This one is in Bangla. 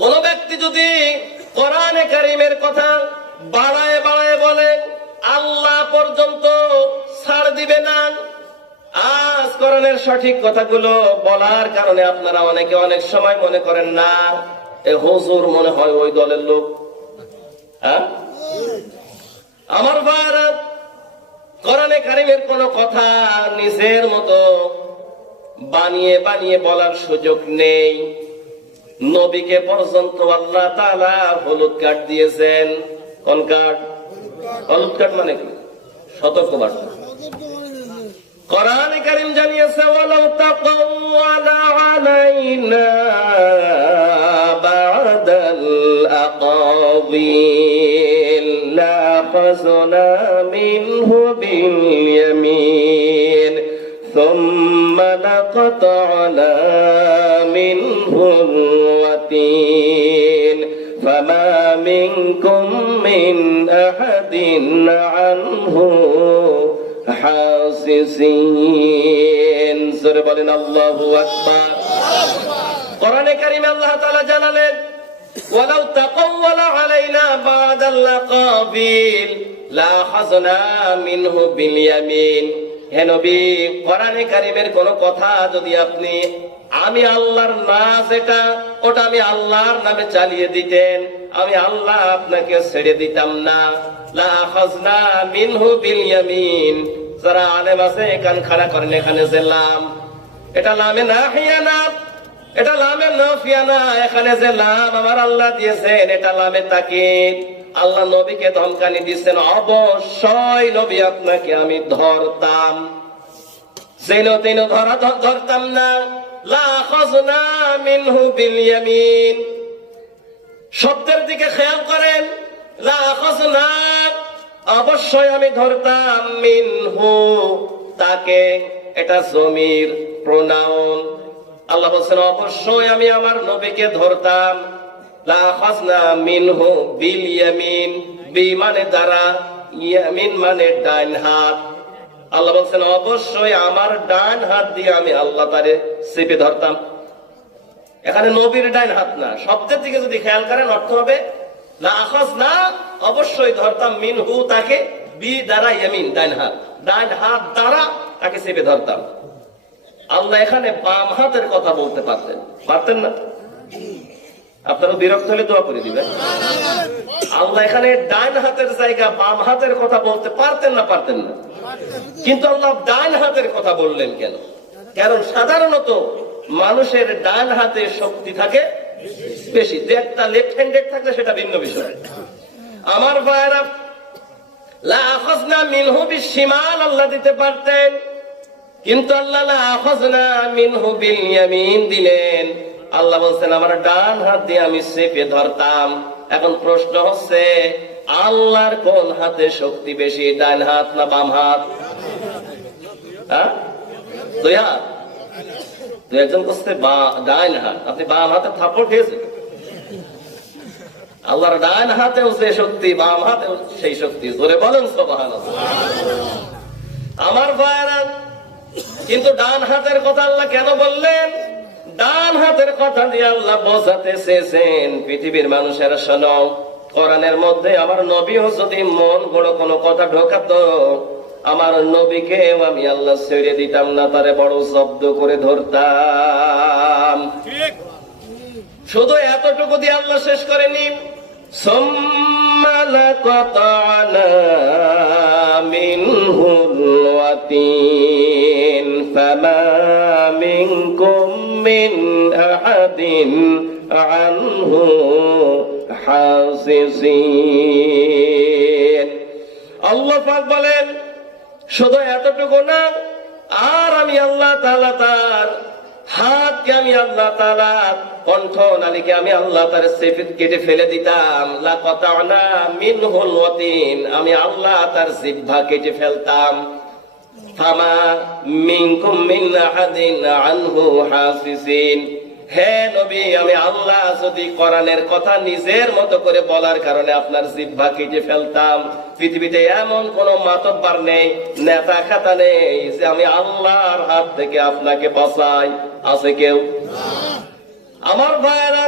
কোন ব্যক্তি যদি কোরআনে কারীমের কথা বাড়ায় বাড়ায় বলে আল্লাহ পর্যন্ত ছাড় দিবে না। আজ কোরআনের সঠিক কথাগুলো বলার কারণে আপনারা অনেকে অনেক সময় মনে করেন না এ হুজুর মনে হয় ওই দলের লোক। হ্যাঁ, আমার ভাইরা, কোরআনে কারীমের কোন কথা নিজের মতো বানিয়ে বানিয়ে বলার সুযোগ নেই। নবীকে পর্যন্ত আল্লাহ তাআলা হলুদ কার্ড দিয়েছেন। কোন কার্ড? হলুদ কার্ড মানে কি? সতর্কবার্তা। কোরআনে কারীম জানিয়েছে ওয়ালাউ তাকাওয়ালা আলাইনা বা'দাল আকাবিল লাখাযনা মিনহু বিল ইয়ামিন সুম্মা লাকাতা'না মিনহু ওয়াতিন ফামা মিনকুম মিন আহাদিন আনহু হাসিসিন। সূরা বলেন আল্লাহু আকবার। কোরআনে কারীমে আল্লাহ তাআলা জানালেন ওয়ালাউ তাকাওয়ালা আলাইনা বা'দাল আকাবিল লাখাযনা মিনহু বিল ইয়ামিন। হে নবী, কোরআনে কারীমের কোন কথা যদি আপনি আমি আল্লাহর না যেটা ওটা আমি আল্লাহর নামে চালিয়ে দিতেন, আমি আল্লাহ আপনাকে ছেড়ে দিতাম না। লাখাযনা মিনহু বিল ইয়ামিন। যারা আলেম আছে কান খাড়া করেন, এখানে যে লাম, এটা লামে নাহিয়া না, এটা লামে নাফিয়া না। এখানে যে লাম আমার আল্লাহ দিয়েছেন এটা লামে তাকিদ। আল্লাহ নবীকে ধমকানি দিচ্ছেন অবশ্যই নবী আপনাকে আমি ধরতাম, ধরতাম না। লাখাযনা মিনহু বিল ইয়ামিন শব্দের দিকে খেয়াল করেন। লাখাযনা অবশ্যই আমি ধরতাম, মিনহু তাকে, এটা জমির প্রোনাউন। আল্লাহ বলছেন অবশ্যই আমি আমার নবীকে ধরতাম। লাখাযনা মিনহু বিল ইয়ামিন, বি মানে দ্বারা, ইয়ামিন মানে ডান হাত। আল্লাহ বলছেন অবশ্যই আমার ডান হাত দিয়ে আমি আল্লাহ তারে চেপে ধরতাম। এখানে নবীর ডান হাত না, শব্দের দিকে যদি খেয়াল করেন অর্থ হবে লাখাযনা অবশ্যই ধরতাম, মিনহু তাকে, বি দ্বারা, ইয়ামিন ডান হাত, ডান হাত দ্বারা তাকে চেপে ধরতাম। আল্লাহ এখানে বাম হাতের কথা বলতে পারতেন, পারতেন না? আপনারা বিরক্ত হলে দোয়া করে দিবেন। আল্লাহ এখানে ডান হাতের জায়গা বাম হাতের কথা বলতে পারতেন না? পারতেন না। কিন্তু আল্লাহ ডান হাতের কথা বললেন কেন? কারণ সাধারণত মানুষের ডান হাতে শক্তি থাকে বেশি, একটা লেফট হ্যান্ডেড থাকলে সেটা ভিন্ন বিষয়। আমার ভাইরা, লাখাযনা মিনহু বিশিমাল আল্লাহ দিতে পারতেন, কিন্তু আল্লাহ লাখাযনা মিনহু বিল ইয়ামিন দিলেন। আল্লাহ বলছেন আমার ডান হাত দিয়ে আমি চেপে ধরতাম। এখন প্রশ্ন হচ্ছে আল্লাহর কোন হাতে শক্তি বেশি, ডান হাত না বাম হাত? হ্যাঁ, দুই হাত। তুই একজন করছে ডান হাত, আপনি বাম হাতে থাপ্পড় খেয়েছেন। আল্লাহর ডান হাতেও যে শক্তি, বাম হাতেও সেই শক্তি। জোরে বলেন সুবহানাল্লাহ। আমার ভাইরা, কিন্তু ডান হাতের কথা আল্লাহ কেন বললেন? ডান হাতের কথা দিয়ে আল্লাহ বোঝাতে চেয়েছেন পৃথিবীর মানুষেরা শোনো, কোরআনের মধ্যে আমার নবীও যদি মন বড় কোনো কথা ঢোকাতো, আমার নবীকে আমি আল্লাহ ছেড়ে দিতাম না, তারে বড় শব্দ করে ধরতাম। শুধু এতটুকু দিয়ে আল্লাহ শেষ করেনি, সুম্মা লাকাতা'না মিনহুল ওয়াতিন ফামা মিনকুম মিন আহাদিন আনহু হাসিসিন। আল্লাহ পাক বলেন শুধু এতটুকু না, আর আমি আল্লাহ তাআলা তার হাতকে আমি আল্লাহ তাআলা কণ্ঠ নালীকে আমি আল্লাহ তার চেপে কেটে ফেলে দিতাম। লাকাতা'না মিনহুল ওয়াতিন, আমি আল্লাহ তার জিহ্বা কেটে ফেলতাম। ফামা মিনকুম মিন আহাদিন আনহু হাসিসিন। হে নবী, আমি আল্লাহ যদি কোরআনের কথা নিজের মতো করে বলার কারণে আপনার জিহ্বা কেটে ফেলতাম, পৃথিবীতে এমন কোন মাতব্বর নেই, নেতা খাতা নেই যে আমি আল্লাহর হাত থেকে আপনাকে বাঁচাই। আছে কেউ? আমার ভাইয়েরা,